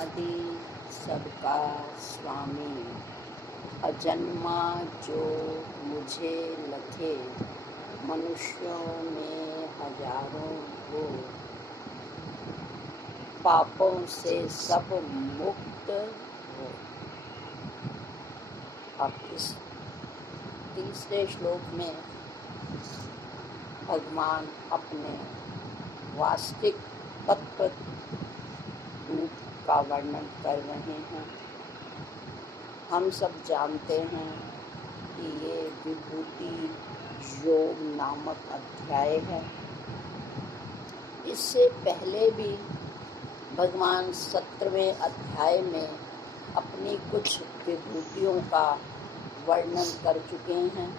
अनादि सबका स्वामी, अजन्मा जो मुझे लखे, मनुष्यों में हजारों वो, पापों से सब मुक्त हो। अब इस तीसरे श्लोक में भगवान अपने वास्तविक तत्व रूप का वर्णन कर रहे हैं। हम सब जानते हैं कि ये विभूति योग नामक अध्याय है। इससे पहले भी भगवान 17वें अध्याय में अपनी कुछ विभूतियों का वर्णन कर चुके हैं।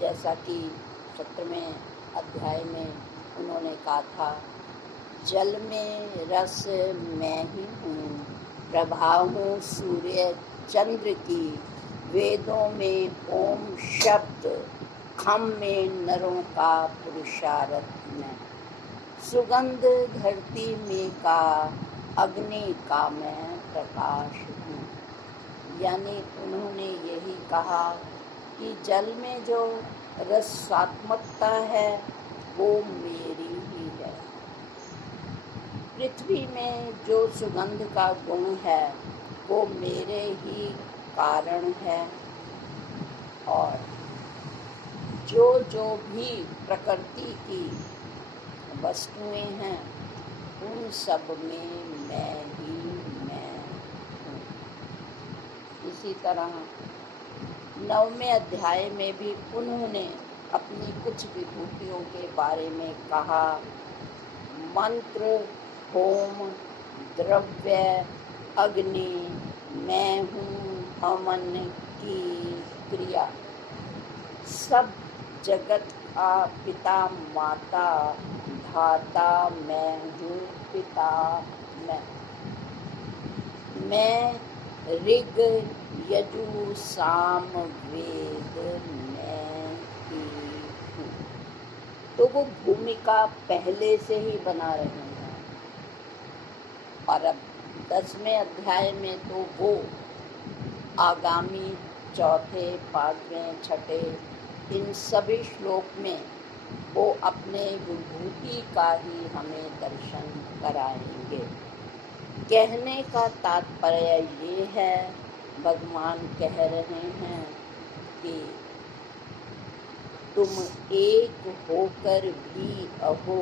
जैसा कि 17वें अध्याय में उन्होंने कहा था, जल में रस मैं ही हूँ, प्रभा हूँ सूर्य चंद्र की, वेदों में ओम शब्द, खम में नरों का पुरुषार्थ मैं, सुगंध धरती में का, अग्नि का मैं प्रकाश हूँ। यानी उन्होंने यही कहा कि जल में जो रसात्मकता है वो मेरी ही है, पृथ्वी में जो सुगंध का गुण है वो मेरे ही कारण है, और जो जो भी प्रकृति की वस्तुएं हैं उन सब में मैं ही मैं हूँ। इसी तरह 9वें अध्याय में भी उन्होंने अपनी कुछ विभूतियों के बारे में कहा। मंत्र, होम, द्रव्य, अग्नि, मैं हूँ, हवन की क्रिया, सब जगत का पिता माता, धाता मैं हूँ, पिता मैं ऋग यजु साम वेद मैं ही हूँ। तो वो भूमिका पहले से ही बना रहे हैं। और अब 10वें अध्याय में तो वो आगामी 4थे, 5वें, 6ठे इन सभी श्लोक में वो अपने विभूति का ही हमें दर्शन कराएंगे। कहने का तात्पर्य ये है, भगवान कह रहे हैं कि तुम एक होकर भी अहो,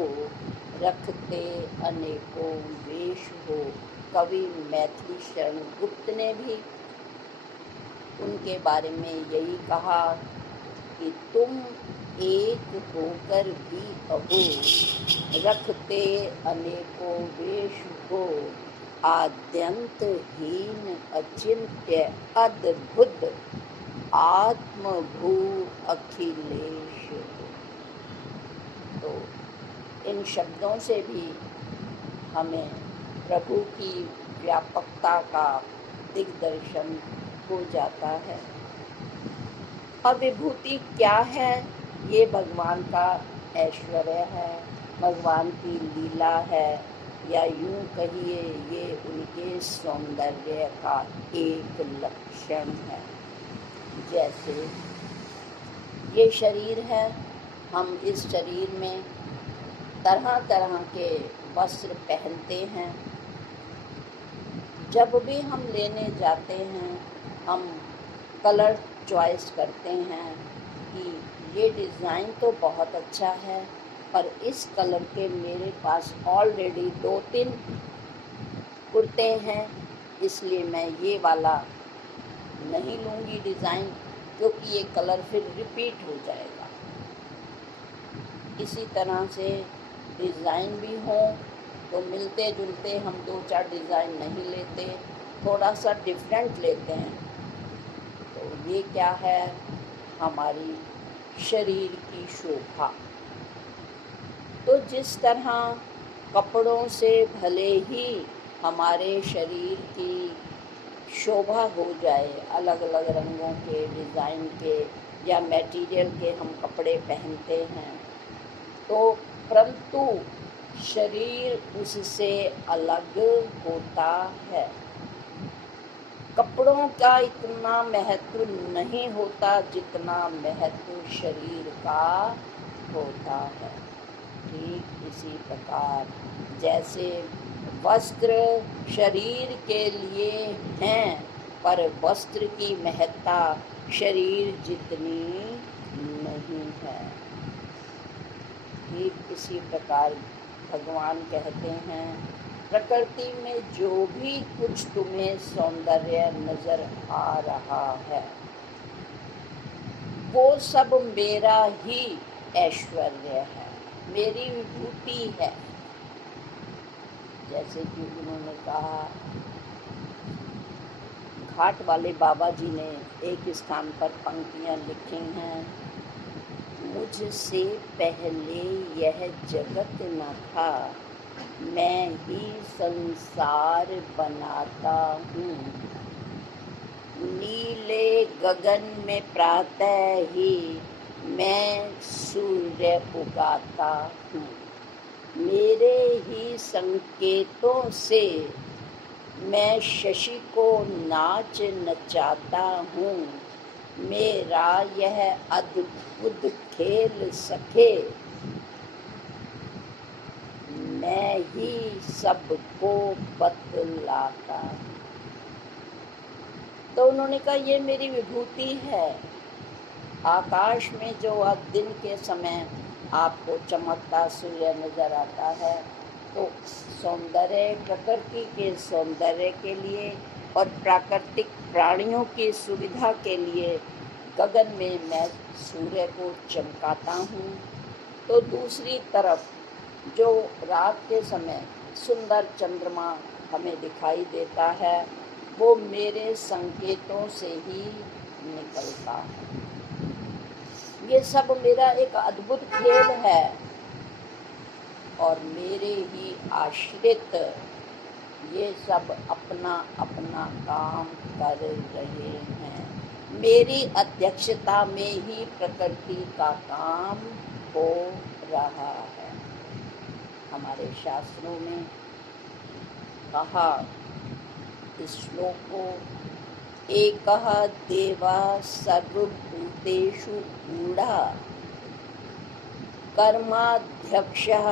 रखते अनेकों वेश हो। कवि मैथिली शरण गुप्त ने भी उनके बारे में यही कहा कि तुम एक होकर भी अहो, रखते अनेकों वेश हो, आद्यंतहीन अचिंत्य अद्भुत, आत्मभू अखिलेश। तो इन शब्दों से भी हमें प्रभु की व्यापकता का दिग्दर्शन हो जाता है। अब विभूति क्या है? ये भगवान का ऐश्वर्य है, भगवान की लीला है, या यूं कहिए ये उनके सौंदर्य का एक लक्षण है। जैसे ये शरीर है, हम इस शरीर में तरह तरह के वस्त्र पहनते हैं। जब भी हम लेने जाते हैं हम कलर चॉइस करते हैं कि ये डिज़ाइन तो बहुत अच्छा है, पर इस कलर के मेरे पास ऑलरेडी 2-3 कुर्ते हैं, इसलिए मैं ये वाला नहीं लूँगी डिज़ाइन, क्योंकि ये कलर फिर रिपीट हो जाएगा। इसी तरह से डिज़ाइन भी हो तो मिलते जुलते हम 2-4 डिज़ाइन नहीं लेते, थोड़ा सा डिफरेंट लेते हैं। तो ये क्या है? हमारी शरीर की शोभा। तो जिस तरह कपड़ों से भले ही हमारे शरीर की शोभा हो जाए, अलग अलग रंगों के, डिज़ाइन के या मटेरियल के हम कपड़े पहनते हैं, तो परंतु शरीर उससे अलग होता है। कपड़ों का इतना महत्व नहीं होता जितना महत्व शरीर का होता है। ठीक इसी प्रकार जैसे वस्त्र शरीर के लिए हैं, पर वस्त्र की महत्ता शरीर जितनी नहीं है। ठीक इसी प्रकार भगवान कहते हैं, प्रकृति में जो भी कुछ तुम्हें सौंदर्य नजर आ रहा है, वो सब मेरा ही ऐश्वर्य है, मेरी विभूति है। जैसे कि उन्होंने कहा, घाट वाले बाबा जी ने एक स्थान पर पंक्तियां लिखी हैं, मुझसे पहले यह जगत न था, मैं ही संसार बनाता हूँ। नीले गगन में प्रातः ही मैं सूर्य उगाता हूँ। मेरे ही संकेतों से मैं शशि को नाच नचाता हूँ। मेरा यह अद्भुत खेल सखे, मैं ही सबको बतलाता। तो उन्होंने कहा, ये मेरी विभूति है। आकाश में जो आज दिन के समय आपको चमकता सूर्य नजर आता है, तो सौंदर्य प्रकृति के सौंदर्य के लिए और प्राकृतिक प्राणियों की सुविधा के लिए गगन में मैं सूर्य को चमकाता हूँ। तो दूसरी तरफ जो रात के समय सुंदर चंद्रमा हमें दिखाई देता है, वो मेरे संकेतों से ही निकलता है। ये सब मेरा एक अद्भुत खेल है और मेरे ही आश्रित ये सब अपना अपना काम कर रहे हैं। मेरी अध्यक्षता में ही प्रकृति का काम हो रहा है। हमारे शास्त्रों में कहा इस श्लोक को, एकः देवा सर्वभूतेषु गूढ़ा, कर्माध्यक्षः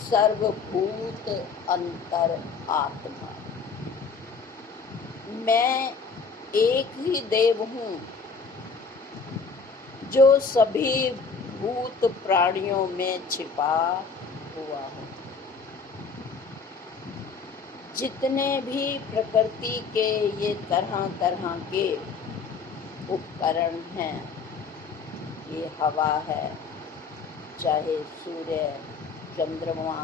सर्वभूत अंतर आत्मा। मैं एक ही देव हूँ जो सभी भूत प्राणियों में छिपा हुआ हूँ। जितने भी प्रकृति के ये तरह तरह के उपकरण हैं, ये हवा है, चाहे सूर्य, चंद्रमा,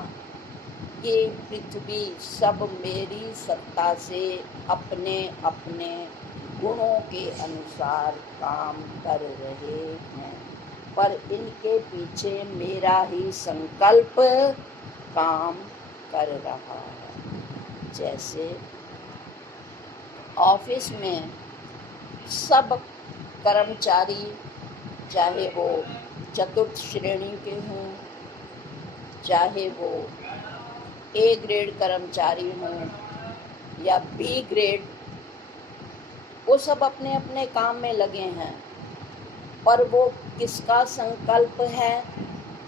ये पृथ्वी, सब मेरी सत्ता से अपने अपने गुणों के अनुसार काम कर रहे हैं, पर इनके पीछे मेरा ही संकल्प काम कर रहा है। जैसे ऑफिस में सब कर्मचारी, चाहे वो चतुर्थ श्रेणी के हों, चाहे वो ए ग्रेड कर्मचारी हों या बी ग्रेड, वो सब अपने अपने काम में लगे हैं, पर वो किसका संकल्प है,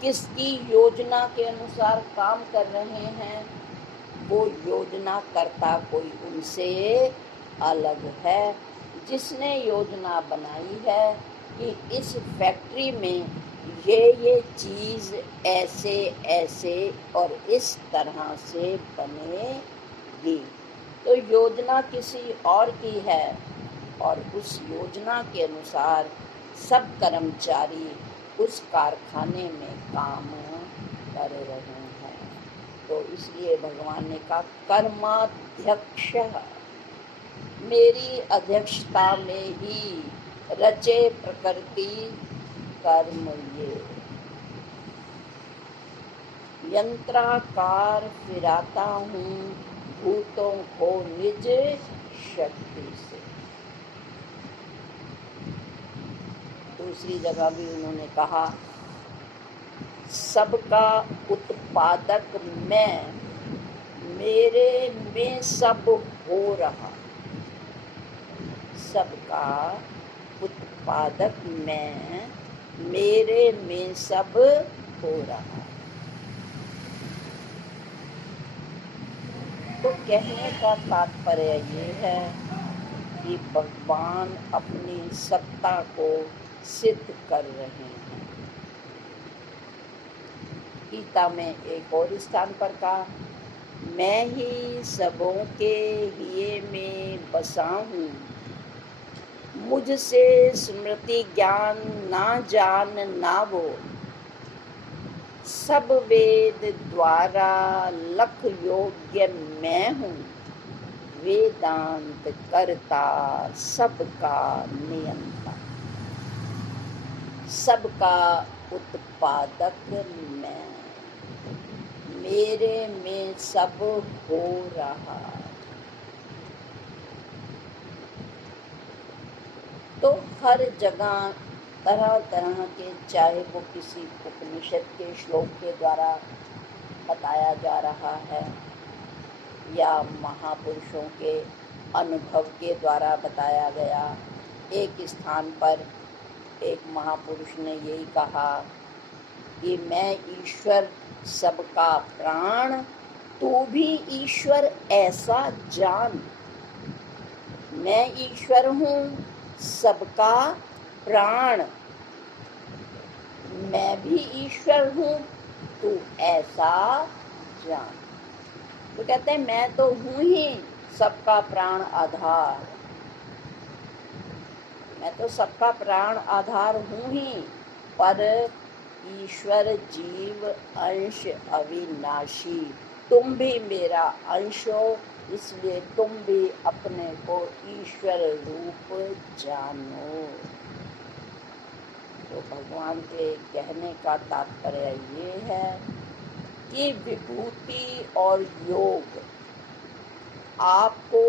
किसकी योजना के अनुसार काम कर रहे हैं, वो योजना करता कोई उनसे अलग है। जिसने योजना बनाई है कि इस फैक्ट्री में ये चीज़ ऐसे ऐसे और इस तरह से बनेगी, तो योजना किसी और की है और उस योजना के अनुसार सब कर्मचारी उस कारखाने में काम कर रहे हैं। तो इसलिए भगवान ने कहा, कर्माध्यक्ष, मेरी अध्यक्षता में ही रचे प्रकृति कर्म ये। यंत्राकार फिराता हूँ भूतों को निज शक्ति से। दूसरी जगह भी उन्होंने कहा, सबका उत्पादक मैं, मेरे में सब हो रहा। सबका उत्पादक मैं, मेरे में सब हो रहा। तो कहने का तात्पर्य ये है कि भगवान अपनी सत्ता को सिद्ध कर रहे हैं। गीता में एक और स्थान पर कहा, मैं ही सबों के हिये में बसा हूँ, मुझसे स्मृति ज्ञान ना जान ना वो, सब वेद द्वारा लख योग्य मैं हूँ, वेदांत करता सबका नियंता। सबका उत्पादक मैं, मेरे में सब हो रहा। तो हर जगह तरह तरह के, चाहे वो किसी उपनिषद के श्लोक के द्वारा बताया जा रहा है या महापुरुषों के अनुभव के द्वारा बताया गया। एक स्थान पर एक महापुरुष ने यही कहा कि मैं ईश्वर सबका प्राण, तू भी ईश्वर ऐसा जान। मैं ईश्वर हूँ सबका प्राण, मैं भी ईश्वर हूँ, तू ऐसा जान। तो कहते हैं मैं तो हूँ ही सबका प्राण आधार, मैं तो सबका प्राण आधार हूँ ही, पर ईश्वर जीव अंश अविनाशी, तुम भी मेरा अंश हो, इसलिए तुम भी अपने को ईश्वर रूप जानो। तो भगवान के कहने का तात्पर्य ये है कि विभूति और योग, आपको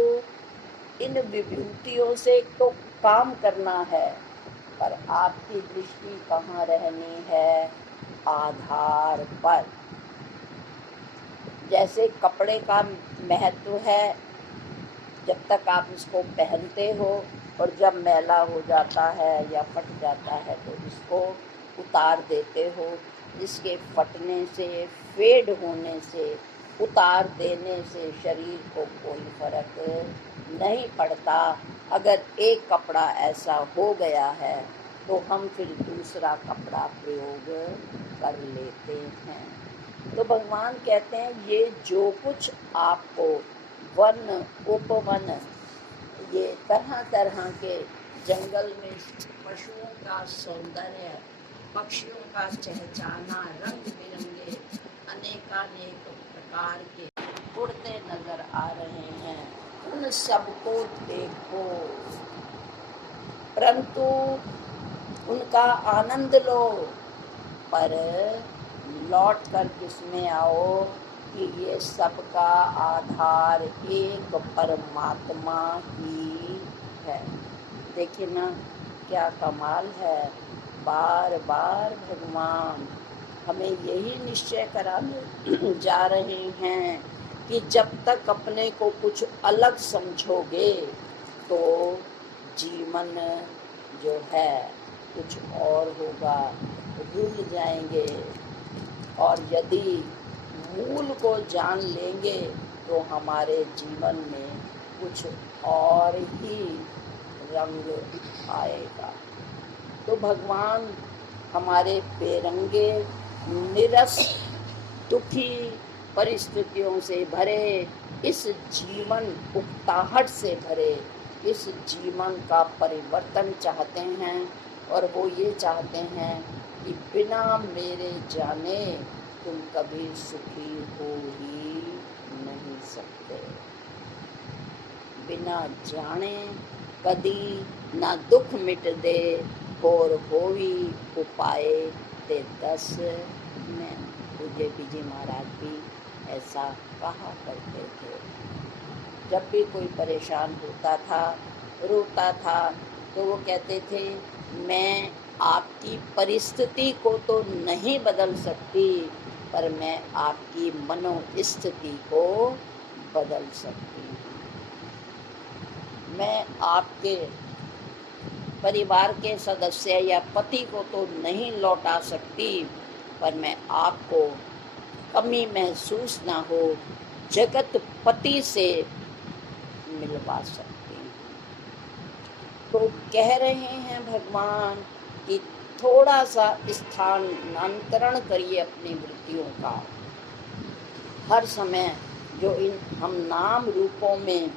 इन विभूतियों से तो काम करना है, पर आपकी दृष्टि कहाँ रहनी है? आधार पर। जैसे कपड़े का महत्व है, जब तक आप इसको पहनते हो और जब मैला हो जाता है या फट जाता है तो इसको उतार देते हो। इसके फटने से, फेड होने से, उतार देने से शरीर को कोई फर्क नहीं पड़ता। अगर एक कपड़ा ऐसा हो गया है तो हम फिर दूसरा कपड़ा प्रयोग कर लेते हैं। तो भगवान कहते हैं ये जो कुछ आपको वन उपवन, ये तरह तरह के जंगल में पशुओं का सौंदर्य, पक्षियों का चहचहाना, रंग बिरंगे अनेकानेक प्रकार के उड़ते नजर आ रहे हैं, उन सबको देखो, परंतु उनका आनंद लो, पर लौट कर किसमें आओ कि ये सबका आधार एक परमात्मा ही है। देखिए ना क्या कमाल है। बार बार भगवान हमें यही निश्चय कराने जा रहे हैं कि जब तक अपने को कुछ अलग समझोगे तो जीवन जो है कुछ और होगा, भूल जाएंगे। और यदि मूल को जान लेंगे तो हमारे जीवन में कुछ और ही रंग आएगा। तो भगवान हमारे बेरंगे, निरस, दुखी परिस्थितियों से भरे इस जीवन, उकताहट से भरे इस जीवन का परिवर्तन चाहते हैं। और वो ये चाहते हैं कि बिना मेरे जाने तुम कभी सुखी हो ही नहीं सकते। बिना जाने कदी ना दुख मिट दे, और होई उपाय ते दस में। पूज्य बीजी महाराज भी ऐसा कहा करते थे। जब भी कोई परेशान होता था, रोता था, तो वो कहते थे मैं आपकी परिस्थिति को तो नहीं बदल सकती, पर मैं आपकी मनोस्थिति को बदल सकती हूँ। मैं आपके परिवार के सदस्य या पति को तो नहीं लौटा सकती, पर मैं आपको कमी महसूस ना हो जगत पति से मिलवा सकती हूँ। तो कह रहे हैं भगवान कि थोड़ा सा स्थानांतरण करिए अपनी वृत्तियों का। हर समय जो हम नाम रूपों में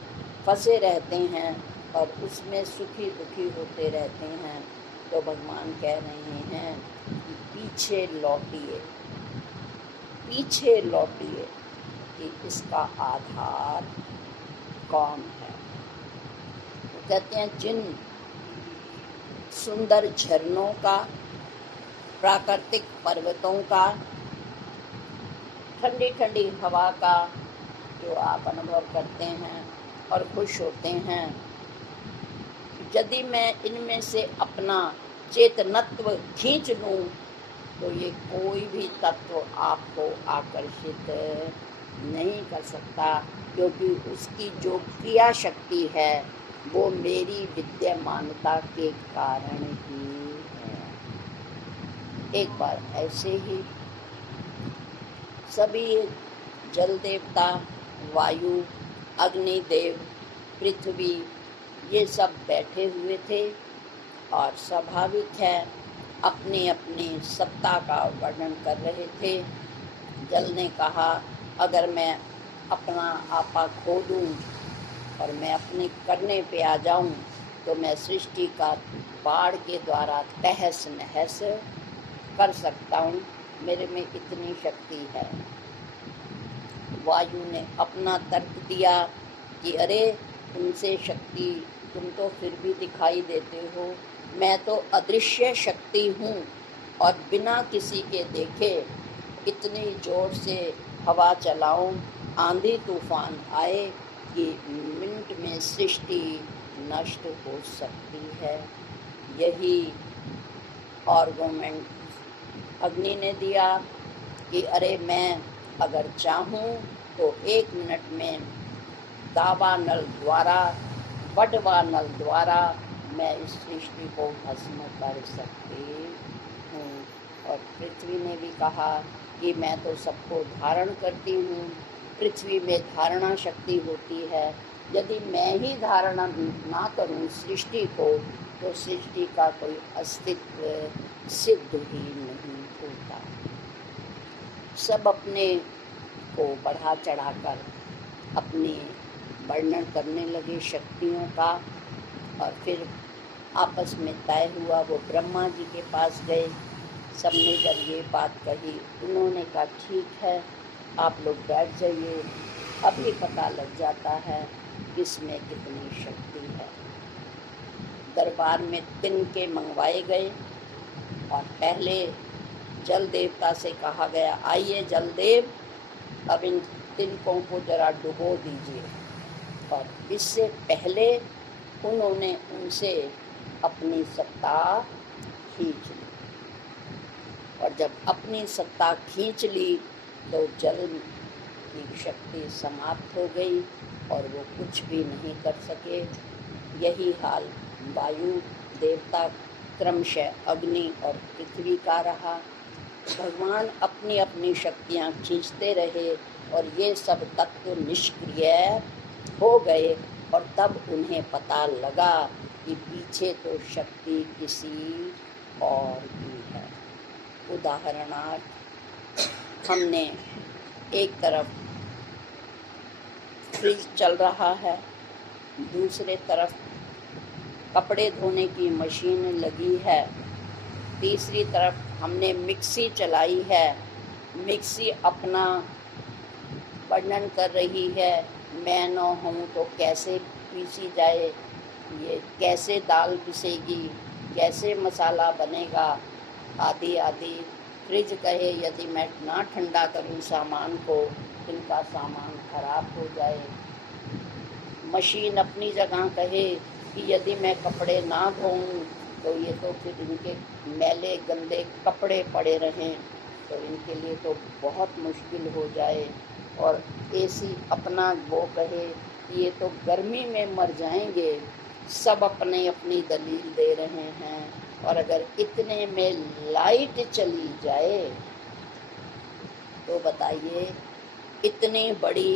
फंसे रहते हैं और उसमें सुखी दुखी होते रहते हैं, तो भगवान कह रहे हैं कि पीछे लौटिए कि इसका आधार कौन है। तो कहते हैं जिन सुंदर झरनों का, प्राकृतिक पर्वतों का, ठंडी ठंडी हवा का जो आप अनुभव करते हैं और खुश होते हैं, यदि मैं इनमें से अपना चेतनत्व खींच लूँ तो ये कोई भी तत्व आपको आकर्षित नहीं कर सकता, क्योंकि उसकी जो क्रिया शक्ति है वो मेरी विद्यमानता के कारण ही है। एक बार ऐसे ही सभी जल देवता, वायु, अग्निदेव, पृथ्वी, ये सब बैठे हुए थे और स्वाभाविक है अपनी अपनी सत्ता का वर्णन कर रहे थे। जल ने कहा, अगर मैं अपना आपा खो दूँ और मैं अपने करने पे आ जाऊँ तो मैं सृष्टि का बाढ़ के द्वारा तहस नहस कर सकता हूँ, मेरे में इतनी शक्ति है। वायु ने अपना तर्क दिया कि अरे तुमसे शक्ति, तुम तो फिर भी दिखाई देते हो, मैं तो अदृश्य शक्ति हूँ और बिना किसी के देखे इतनी जोर से हवा चलाऊं, आंधी तूफान आए कि मिनट में सृष्टि नष्ट हो सकती है। यही आर्गुमेंट अग्नि ने दिया कि अरे मैं अगर चाहूँ तो 1 मिनट में दावानल द्वारा, बड़वानल द्वारा मैं इस सृष्टि को भस्म कर सकती हूँ। और पृथ्वी ने भी कहा कि मैं तो सबको धारण करती हूँ, पृथ्वी में धारणा शक्ति होती है, यदि मैं ही धारणा ना करूँ सृष्टि को तो सृष्टि का कोई अस्तित्व सिद्ध ही नहीं होता। सब अपने को बढ़ा चढ़ाकर अपनी वर्णन करने लगे शक्तियों का, और फिर आपस में तय हुआ वो ब्रह्मा जी के पास गए। सबने जब ये बात कही, उन्होंने कहा ठीक है आप लोग बैठ जाइए, अभी पता लग जाता है किसमें कितनी शक्ति है। दरबार में तिनके मंगवाए गए और पहले जल देवता से कहा गया, आइए जलदेव अब इन तिनकों को जरा डुबो दीजिए। और इससे पहले उन्होंने उनसे अपनी सत्ता खींच ली, और जब अपनी सत्ता खींच ली तो जल की शक्ति समाप्त हो गई और वो कुछ भी नहीं कर सके। यही हाल वायु देवता, क्रमशः अग्नि और पृथ्वी का रहा। भगवान अपनी अपनी शक्तियाँ खींचते रहे और ये सब तत्व निष्क्रिय हो गए, और तब उन्हें पता लगा कि पीछे तो शक्ति किसी और की है। उदाहरणार्थ, हमने एक तरफ फ्रिज चल रहा है, दूसरे तरफ कपड़े धोने की मशीन लगी है, तीसरी तरफ हमने मिक्सी चलाई है, मिक्सी अपना वर्णन कर रही है, मैं न हूँ तो कैसे पीसी जाए, ये कैसे दाल पिसेगी, कैसे मसाला बनेगा, आदि आदि। फ्रिज कहे यदि मैं ना ठंडा करूँ सामान को, इनका सामान खराब हो जाए। मशीन अपनी जगह कहे कि यदि मैं कपड़े ना धोऊँ तो ये तो फिर इनके मैले गंदे कपड़े पड़े रहें। तो इनके लिए तो बहुत मुश्किल हो जाए। और ऐसी अपना वो कहे कि ये तो गर्मी में मर जाएंगे, सब अपने अपनी दलील दे रहे हैं। और अगर इतने में लाइट चली जाए तो बताइए, इतनी बड़ी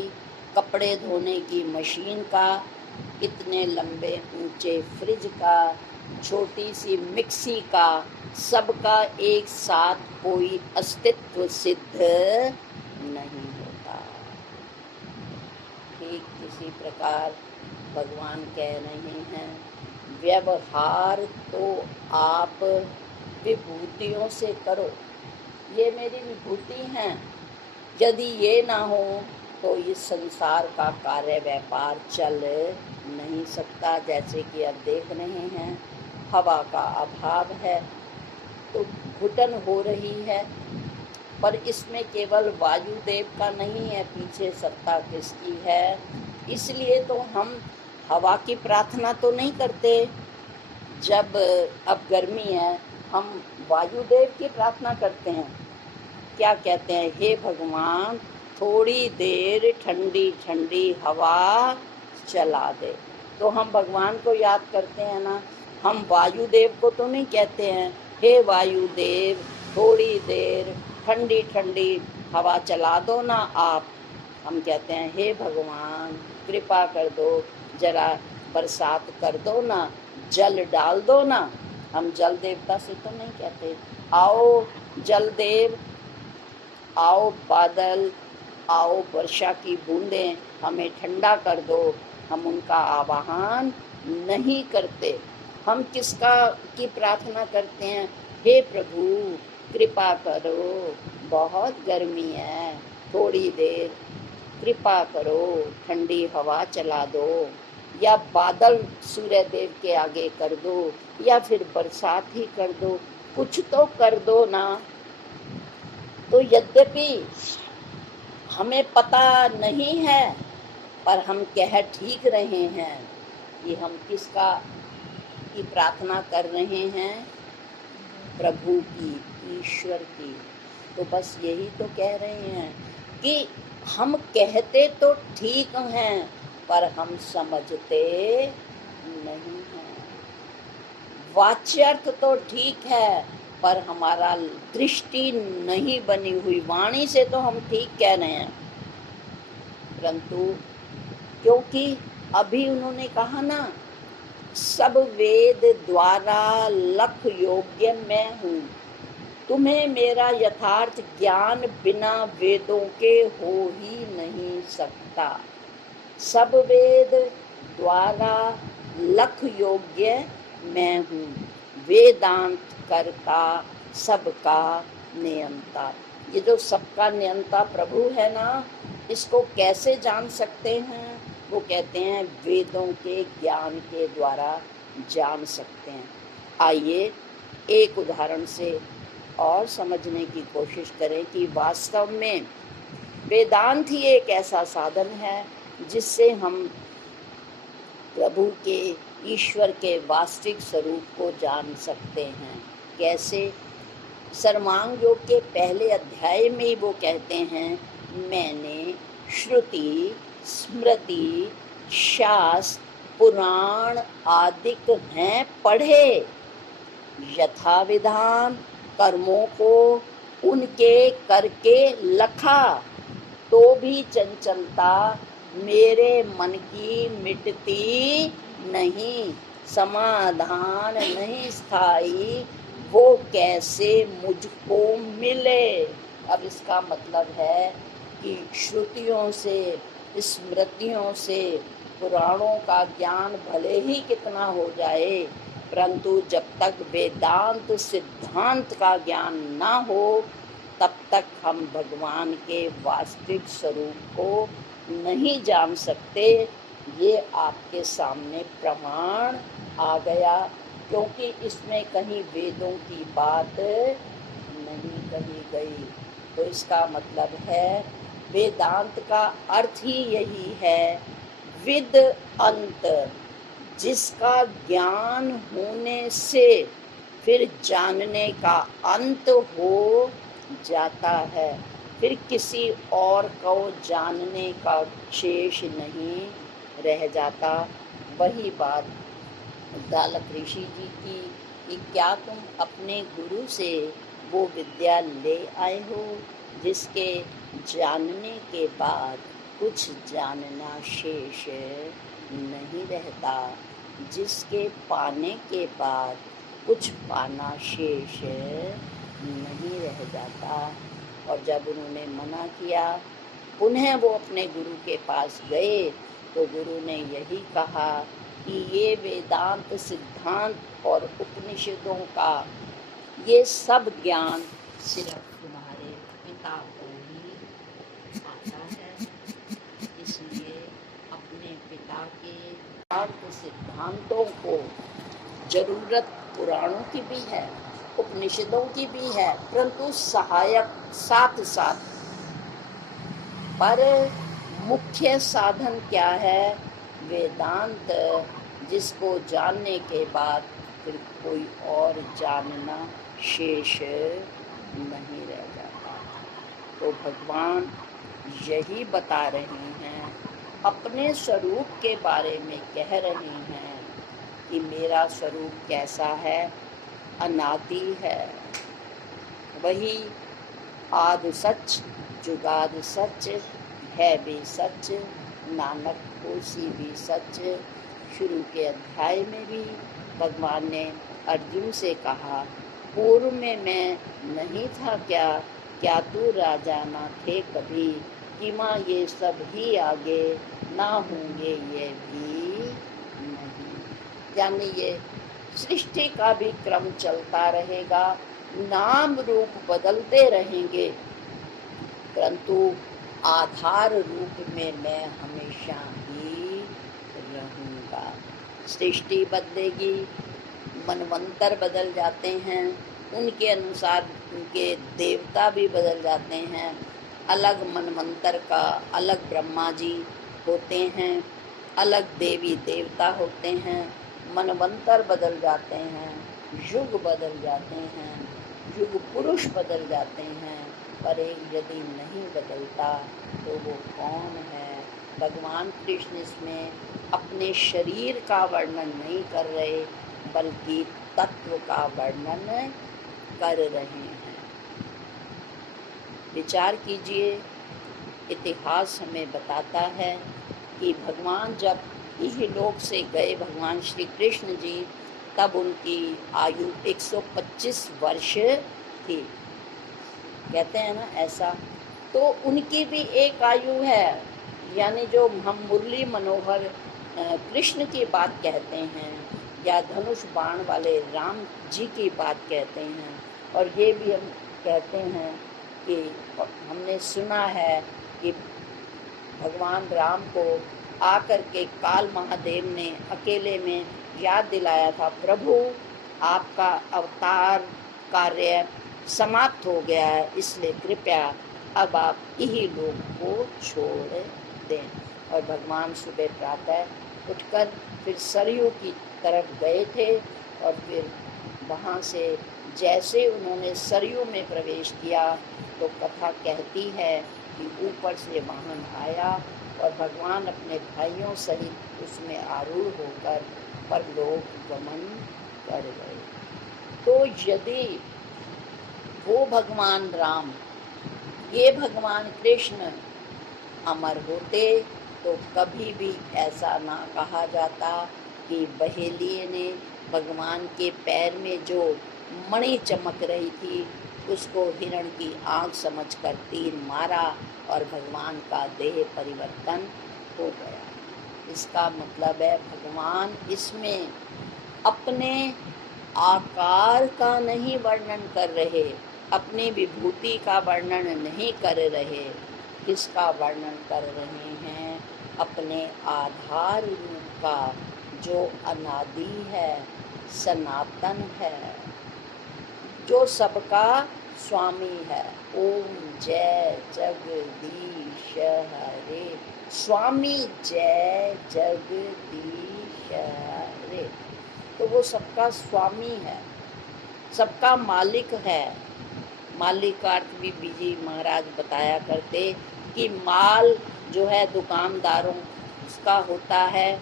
कपड़े धोने की मशीन का, इतने लंबे ऊंचे फ्रिज का, छोटी सी मिक्सी का, सबका एक साथ कोई अस्तित्व सिद्ध नहीं होता। ठीक किसी प्रकार भगवान कह रहे हैं, व्यवहार तो आप विभूतियों से करो, ये मेरी विभूति हैं। यदि ये ना हो तो इस संसार का कार्य व्यापार चल नहीं सकता। जैसे कि अब देख रहे हैं, हवा का अभाव है तो घुटन हो रही है, पर इसमें केवल वायुदेव का नहीं है, पीछे सत्ता किसकी है। इसलिए तो हम हवा की प्रार्थना तो नहीं करते। जब अब गर्मी है, हम वायुदेव की प्रार्थना करते हैं। क्या कहते हैं, हे भगवान थोड़ी देर ठंडी ठंडी हवा चला दे। तो हम भगवान को याद करते हैं ना, हम वायुदेव को तो नहीं कहते हैं, हे वायुदेव थोड़ी देर ठंडी ठंडी हवा चला दो ना आप। हम कहते हैं, हे भगवान कृपा कर दो, जरा बरसात कर दो ना, जल डाल दो ना। हम जल देवता से तो नहीं कहते, आओ जल देव, आओ बादल, आओ वर्षा की बूंदें, हमें ठंडा कर दो। हम उनका आवाहन नहीं करते। हम किसका की प्रार्थना करते हैं, हे प्रभु कृपा करो, बहुत गर्मी है, थोड़ी देर कृपा करो ठंडी हवा चला दो, या बादल सूर्य देव के आगे कर दो, या फिर बरसात ही कर दो, कुछ तो कर दो ना। तो यद्यपि हमें पता नहीं है, पर हम कह ठीक रहे हैं कि हम किसका की प्रार्थना कर रहे हैं, प्रभु की, ईश्वर की। तो बस यही तो कह रहे हैं कि हम कहते तो ठीक हैं, पर हम समझते नहीं हैं। वाच्यर्थ तो ठीक है, पर हमारा दृष्टि नहीं बनी हुई। वाणी से तो हम ठीक कह रहे हैं, परंतु क्योंकि अभी उन्होंने कहा ना, सब वेद द्वारा लख योग्य मैं हूँ, तुम्हें मेरा यथार्थ ज्ञान बिना वेदों के हो ही नहीं सकता। सब वेद द्वारा लख योग्य मैं हूँ, वेदांत करता सबका नियंता। ये जो सबका नियंता प्रभु है ना, इसको कैसे जान सकते हैं? वो कहते हैं वेदों के ज्ञान के द्वारा जान सकते हैं। आइए एक उदाहरण से और समझने की कोशिश करें कि वास्तव में वेदांत ही एक ऐसा साधन है जिससे हम प्रभु के, ईश्वर के वास्तविक स्वरूप को जान सकते हैं। कैसे? सर्वांग योग के पहले अध्याय में ही वो कहते हैं, मैंने श्रुति स्मृति शास्त्र पुराण आदिक हैं पढ़े, यथा विधान कर्मों को उनके करके लखा, तो भी चंचलता मेरे मन की मिटती नहीं, समाधान नहीं स्थायी, वो कैसे मुझको मिले। अब इसका मतलब है कि श्रुतियों से, स्मृतियों से, पुराणों का ज्ञान भले ही कितना हो जाए, परंतु जब तक वेदांत सिद्धांत का ज्ञान ना हो, तब तक हम भगवान के वास्तविक स्वरूप को नहीं जान सकते। ये आपके सामने प्रमाण आ गया, क्योंकि इसमें कहीं वेदों की बात नहीं कही गई। तो इसका मतलब है वेदांत का अर्थ ही यही है, विद अंत, जिसका ज्ञान होने से फिर जानने का अंत हो, जाता है, फिर किसी और को जानने का शेष नहीं रह जाता। वही बात दालक ऋषि जी की कि क्या तुम अपने गुरु से वो विद्या ले आए हो जिसके जानने के बाद कुछ जानना शेष नहीं रहता, जिसके पाने के बाद कुछ पाना शेष नहीं रह जाता। और जब उन्होंने मना किया, पुनः वो अपने गुरु के पास गए तो गुरु ने यही कहा कि ये वेदांत सिद्धांत और उपनिषदों का ये सब ज्ञान सिर्फ तुम्हारे पिता को ही आता है, इसलिए अपने पिता के वेदांत सिद्धांतों को जरूरत पुराणों की भी है, उपनिषदों की भी है, परंतु सहायक साथ साथ। पर मुख्य साधन क्या है? वेदांत, जिसको जानने के बाद फिर कोई और जानना शेष नहीं रह जाता। तो भगवान यही बता रहे हैं, अपने स्वरूप के बारे में कह रहे हैं कि मेरा स्वरूप कैसा है? अनादि है, वही आदि सच, जुगाद सच, है भी सच, नानक होसी भी सच। शुरू के अध्याय में भी भगवान ने अर्जुन से कहा, पूर्व में मैं नहीं था क्या? क्या तू राजा ना थे कभी? कि माँ ये सब ही आगे ना होंगे ये भी नहीं। यानी ये सृष्टि का भी क्रम चलता रहेगा, नाम रूप बदलते रहेंगे, परंतु आधार रूप में मैं हमेशा ही रहूँगा। सृष्टि बदलेगी, मनवंतर बदल जाते हैं, उनके अनुसार उनके देवता भी बदल जाते हैं। अलग मनवंतर का अलग ब्रह्मा जी होते हैं, अलग देवी देवता होते हैं, मनवंतर बदल जाते हैं, युग बदल जाते हैं, युग पुरुष बदल जाते हैं, पर एक यदि नहीं बदलता तो वो कौन है? भगवान कृष्ण इसमें अपने शरीर का वर्णन नहीं कर रहे, बल्कि तत्व का वर्णन कर रहे हैं। विचार कीजिए, इतिहास हमें बताता है कि भगवान जब इहलोक से गए, भगवान श्री कृष्ण जी, तब उनकी आयु 125 वर्ष थी। कहते हैं ना ऐसा, तो उनकी भी एक आयु है। यानी जो हम मुरली मनोहर कृष्ण की बात कहते हैं, या धनुष बाण वाले राम जी की बात कहते हैं, और ये भी हम कहते हैं कि हमने सुना है कि भगवान राम को आकर के काल महादेव ने अकेले में याद दिलाया था, प्रभु आपका अवतार कार्य समाप्त हो गया है, इसलिए कृपया अब आप यही लोग को छोड़ दें। और भगवान सुबह प्रातः उठकर फिर सरयू की तरफ गए थे, और फिर वहाँ से जैसे उन्होंने सरयू में प्रवेश किया तो कथा कहती है कि ऊपर से वाहन आया और भगवान अपने भाइयों सहित उसमें आरूढ़ होकर परलोक गमन कर गए। तो यदि वो भगवान राम, ये भगवान कृष्ण अमर होते तो कभी भी ऐसा ना कहा जाता कि बहेलिए ने भगवान के पैर में जो मणि चमक रही थी उसको हिरण की आँख समझकर तीर मारा और भगवान का देह परिवर्तन हो गया। इसका मतलब है भगवान इसमें अपने आकार का नहीं वर्णन कर रहे, अपनी विभूति का वर्णन नहीं कर रहे, किसका वर्णन कर रहे हैं? अपने आधार रूप का, जो अनादि है, सनातन है, जो सबका स्वामी है। ओम जय जगदीश हरे, स्वामी जय जगदीश हरे। तो वो सबका स्वामी है, सबका मालिक है, मालिक का अर्थ भी बीजी महाराज बताया करते कि माल जो है दुकानदारों उसका होता है,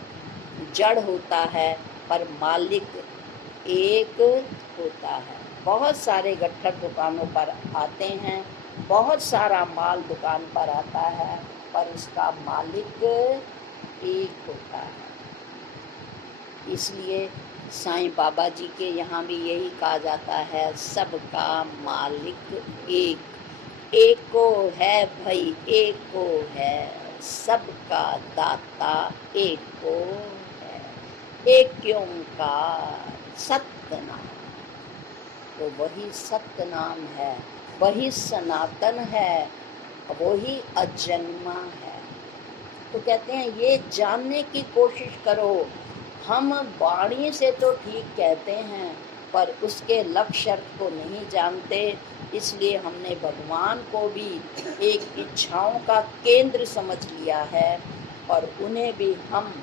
जड़ होता है, पर मालिक एक होता है। बहुत सारे गट्ठर दुकानों पर आते हैं, बहुत सारा माल दुकान पर आता है, पर उसका मालिक एक होता है। इसलिए साईं बाबा जी के यहाँ भी यही कहा जाता है, सबका मालिक एक, एक को है भाई, एक को है, सबका दाता एक को है, एक ओंकार सत्य नाम। तो वही सत्य नाम है, वही सनातन है, वही अजन्मा है। तो कहते हैं ये जानने की कोशिश करो। हम वाणी से तो ठीक कहते हैं, पर उसके लक्ष्य अर्थ को नहीं जानते। इसलिए हमने भगवान को भी एक इच्छाओं का केंद्र समझ लिया है, और उन्हें भी हम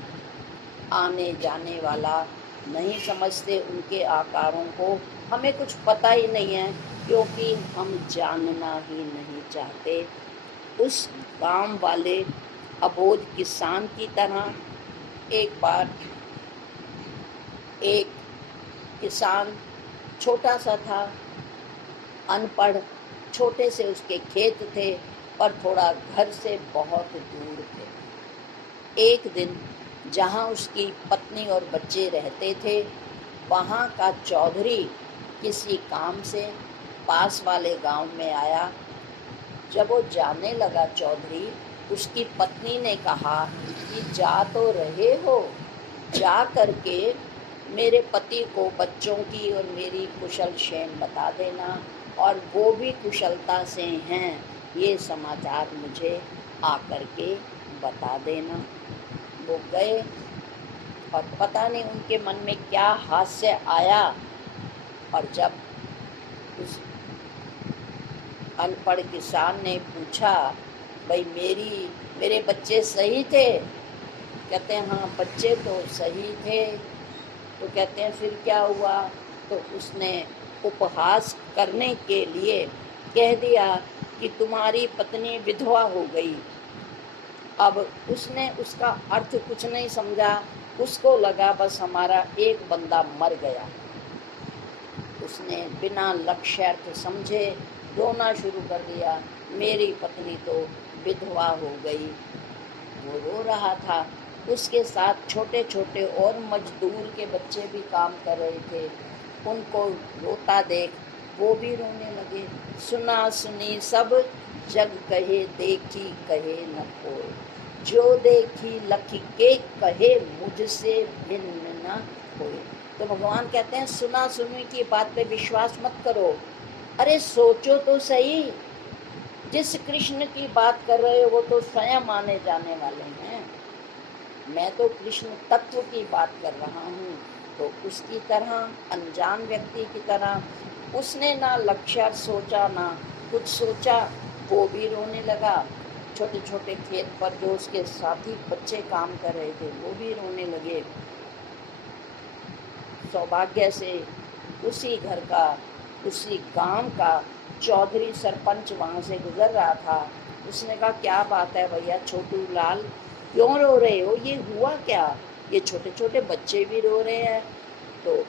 आने जाने वाला नहीं समझते। उनके आकारों को हमें कुछ पता ही नहीं है, क्योंकि हम जानना ही नहीं चाहते। उस गांव वाले अबोध किसान की तरह एक बार एक किसान छोटा सा था, अनपढ़, छोटे से उसके खेत थे, पर थोड़ा घर से बहुत दूर थे। एक दिन जहाँ उसकी पत्नी और बच्चे रहते थे, वहाँ का चौधरी किसी काम से पास वाले गांव में आया। जब वो जाने लगा चौधरी, उसकी पत्नी ने कहा कि जा तो रहे हो, जा करके मेरे पति को बच्चों की और मेरी कुशल क्षेम बता देना, और वो भी कुशलता से हैं, ये समाचार मुझे आकर के बता देना। वो गए, और पता नहीं उनके मन में क्या हास्य आया, और जब उस अनपढ़ किसान ने पूछा, भाई मेरे बच्चे सही थे? कहते हैं हाँ बच्चे तो सही थे। तो कहते हैं फिर क्या हुआ? तो उसने उपहास करने के लिए कह दिया कि तुम्हारी पत्नी विधवा हो गई। अब उसने उसका अर्थ कुछ नहीं समझा, उसको लगा बस हमारा एक बंदा मर गया। उसने बिना लक्ष्य अर्थ समझे रोना शुरू कर दिया, मेरी पत्नी तो विधवा हो गई। वो रो रहा था, उसके साथ छोटे छोटे और मजदूर के बच्चे भी काम कर रहे थे। उनको रोता देख वो भी रोने लगे। सुना सुनी सब जग कहे, देखी कहे न कोई, जो देखी लख के कहे, मुझसे भिन्न न कोई। तो भगवान कहते हैं सुना सुनी की बात पे विश्वास मत करो। अरे सोचो तो सही, जिस कृष्ण की बात कर रहे हो वो तो स्वयं आने जाने वाले हैं। मैं तो कृष्ण तत्व की बात कर रहा हूँ। तो उसकी तरह, अनजान व्यक्ति की तरह उसने ना लक्ष्य सोचा, ना कुछ सोचा, वो भी रोने लगा। छोटे छोटे खेत पर जो उसके साथी बच्चे काम कर रहे थे वो भी रोने लगे। सौभाग्य से उसी घर का, उसी गांव का चौधरी सरपंच वहाँ से गुजर रहा था। उसने कहा क्या बात है भैया छोटू लाल, क्यों रो रहे हो? ये हुआ क्या? ये छोटे छोटे बच्चे भी रो रहे हैं। तो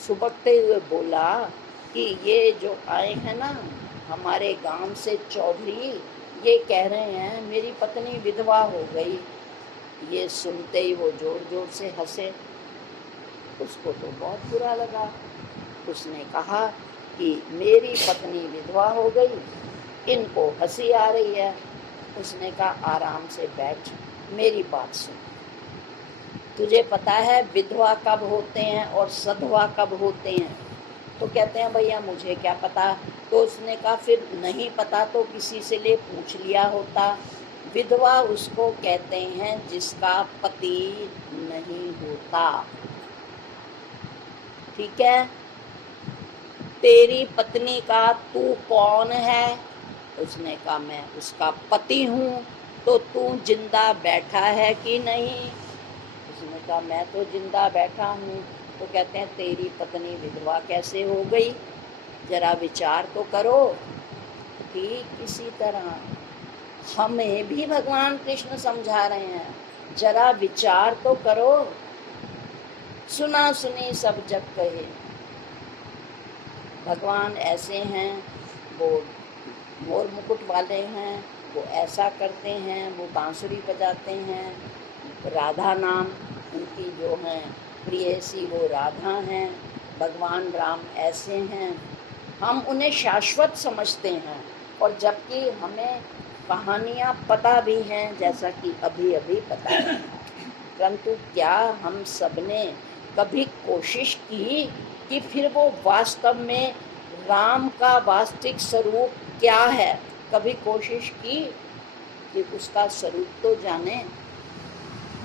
सुबकते हुए बोला कि ये जो आए हैं ना हमारे गांव से चौधरी, ये कह रहे हैं मेरी पत्नी विधवा हो गई। ये सुनते ही वो जोर जोर से हंसे। उसको तो बहुत बुरा लगा। उसने कहा कि मेरी पत्नी विधवा हो गई, इनको हंसी आ रही है। उसने कहा आराम से बैठ, मेरी बात सुन। तुझे पता है विधवा कब होते हैं और सधवा कब होते हैं? तो कहते हैं भैया मुझे क्या पता। तो उसने कहा फिर नहीं पता तो किसी से ले पूछ लिया होता। विधवा उसको कहते हैं जिसका पति नहीं होता। ठीक है, तेरी पत्नी का तू कौन है? उसने कहा मैं उसका पति हूँ। तो तू जिंदा बैठा है कि नहीं? उसने कहा मैं तो जिंदा बैठा हूँ। तो कहते हैं तेरी पत्नी विधवा कैसे हो गई? जरा विचार तो करो। ठीक इसी तरह हमें भी भगवान कृष्ण समझा रहे हैं, जरा विचार तो करो। सुना सुनी सब जग कहे, भगवान ऐसे हैं, वो मोर मुकुट वाले हैं, वो ऐसा करते हैं, वो बांसुरी बजाते हैं, राधा नाम उनकी जो हैं प्रियसी वो राधा हैं, भगवान राम ऐसे हैं। हम उन्हें शाश्वत समझते हैं, और जबकि हमें कहानियाँ पता भी हैं, जैसा कि अभी अभी पता है। परंतु क्या हम सबने कभी कोशिश की कि फिर वो वास्तव में राम का वास्तविक स्वरूप क्या है? कभी कोशिश की कि उसका स्वरूप तो जाने।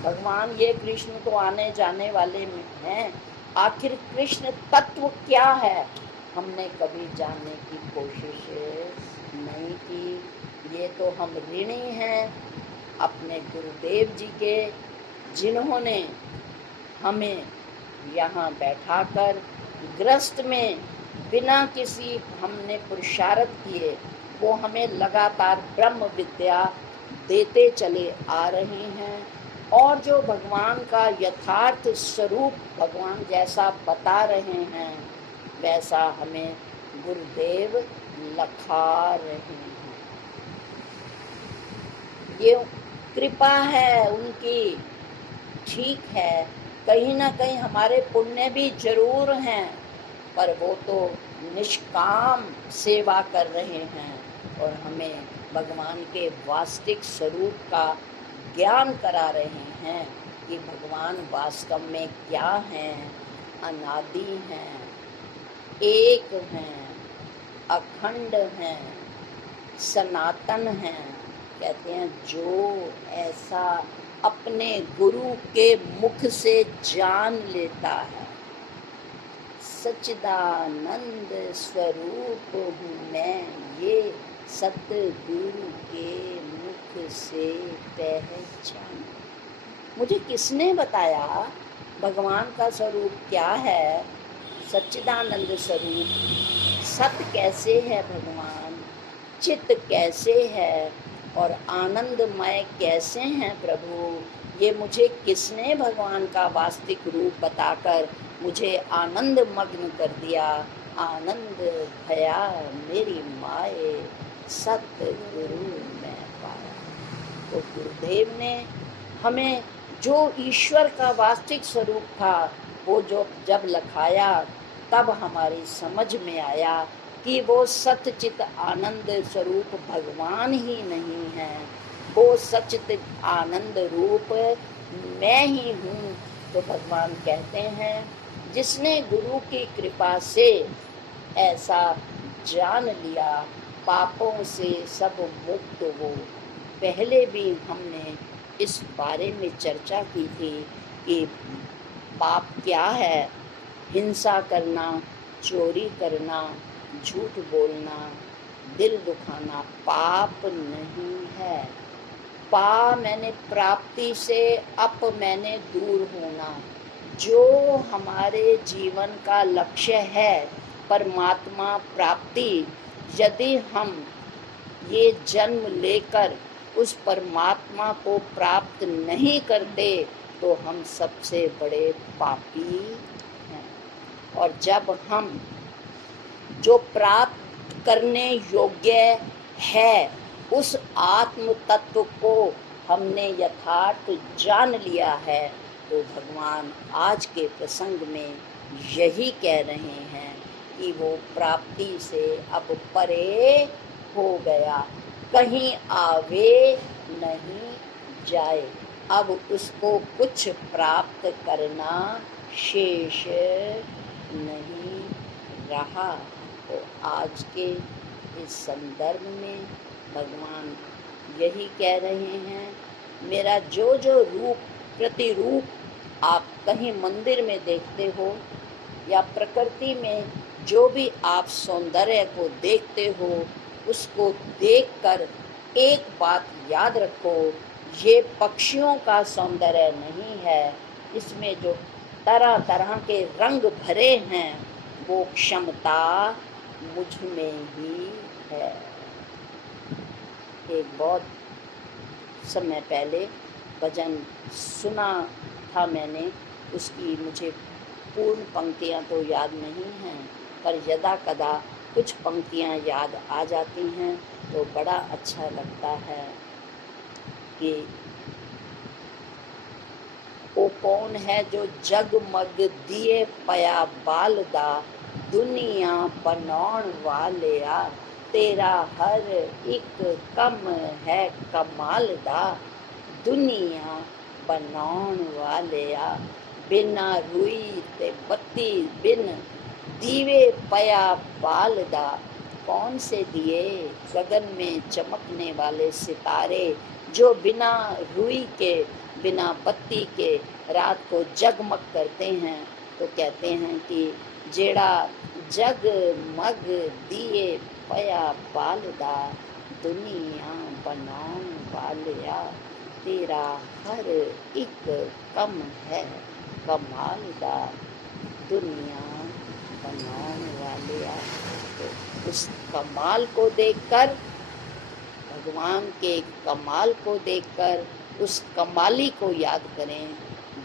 भगवान ये कृष्ण तो आने जाने वाले हैं, आखिर कृष्ण तत्व क्या है, हमने कभी जानने की कोशिश नहीं की। ये तो हम ऋणी हैं अपने गुरुदेव जी के, जिन्होंने हमें यहाँ बैठाकर ग्रस्त में बिना किसी हमने पुरुषार्थ किए वो हमें लगातार ब्रह्म विद्या देते चले आ रहे हैं। और जो भगवान का यथार्थ स्वरूप भगवान जैसा बता रहे हैं, वैसा हमें गुरुदेव लखा रहे हैं। ये कृपा है उनकी। ठीक है, कहीं ना कहीं हमारे पुण्य भी जरूर हैं, पर वो तो निष्काम सेवा कर रहे हैं और हमें भगवान के वास्तविक स्वरूप का ज्ञान करा रहे हैं कि भगवान वास्तव में क्या हैं। अनादि हैं, एक हैं, अखंड हैं, सनातन हैं। कहते हैं जो ऐसा अपने गुरु के मुख से जान लेता है, सच्चिदानंद स्वरूप हूँ मैं, ये सतगुरु के मुख से पहचान। मुझे किसने बताया भगवान का स्वरूप क्या है? सच्चिदानंद स्वरूप। सत कैसे है भगवान, चित्त कैसे है और आनंदमय कैसे हैं प्रभु, ये मुझे किसने भगवान का वास्तविक रूप बताकर मुझे आनंद मग्न कर दिया। आनंद भया मेरी माए, सतगुरु मैं पाया। तो गुरुदेव ने हमें जो ईश्वर का वास्तविक स्वरूप था वो जो जब लखाया, तब हमारी समझ में आया कि वो सच्चित आनंद स्वरूप भगवान ही नहीं है, वो सच्चित आनंद रूप मैं ही हूँ। तो भगवान कहते हैं जिसने गुरु की कृपा से ऐसा जान लिया, पापों से सब मुक्त हो। पहले भी हमने इस बारे में चर्चा की थी कि पाप क्या है। हिंसा करना, चोरी करना, झूठ बोलना, दिल दुखाना पाप नहीं है। पा मैंने प्राप्ति से, अप मैंने दूर होना। जो हमारे जीवन का लक्ष्य है परमात्मा प्राप्ति, यदि हम ये जन्म लेकर उस परमात्मा को प्राप्त नहीं करते तो हम सबसे बड़े पापी हैं। और जब हम जो प्राप्त करने योग्य है उस आत्म तत्व को हमने यथार्थ जान लिया है, तो भगवान आज के प्रसंग में यही कह रहे हैं कि वो प्राप्ति से अब परे हो गया, कहीं आवे नहीं जाए। अब उसको कुछ प्राप्त करना शेष नहीं रहा। तो आज के इस संदर्भ में भगवान यही कह रहे हैं, मेरा जो जो रूप प्रतिरूप आप कहीं मंदिर में देखते हो या प्रकृति में जो भी आप सौंदर्य को देखते हो, उसको देखकर एक बात याद रखो, ये पक्षियों का सौंदर्य नहीं है। इसमें जो तरह तरह के रंग भरे हैं वो क्षमता मुझ में ही है। एक बहुत समय पहले भजन सुना था मैंने, उसकी मुझे पूर्ण पंक्तियाँ तो याद नहीं हैं, पर यदा कदा कुछ पंक्तियाँ याद आ जाती हैं तो बड़ा अच्छा लगता है कि वो कौन है जो जगमग दिए पया बालदा, दुनिया बनाउण वालिया, तेरा हर एक कम है कमाल दा, दुनिया बनाउण वालिया, बिना रुई ते बत्ती बिन दीवे पया बालदा। कौन से दिए? गगन में चमकने वाले सितारे जो बिना रुई के, बिना बत्ती के रात को जगमग करते हैं। तो कहते हैं कि जेड़ा जगमग दिए पया बालदा, दुनिया बनाउण वालिया, तेरा हर एक कम है कमाल दा, दुनिया बनाउण वालिया। तो उस कमाल को देखकर, भगवान के कमाल को देखकर उस कमाली को याद करें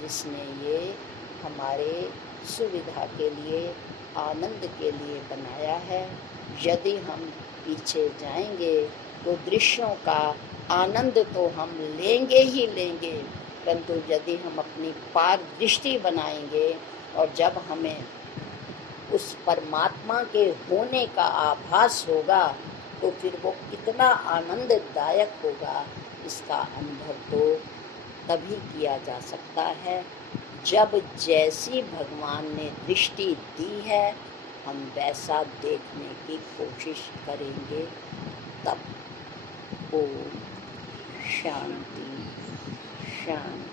जिसने ये हमारे सुविधा के लिए, आनंद के लिए बनाया है। यदि हम पीछे जाएंगे तो दृश्यों का आनंद तो हम लेंगे ही लेंगे, परंतु यदि हम अपनी पार दृष्टि बनाएंगे और जब हमें उस परमात्मा के होने का आभास होगा तो फिर वो कितना आनंददायक होगा, इसका अनुभव तो तभी किया जा सकता है जब जैसी भगवान ने दृष्टि दी है हम वैसा देखने की कोशिश करेंगे, तब ओम शांति शांति।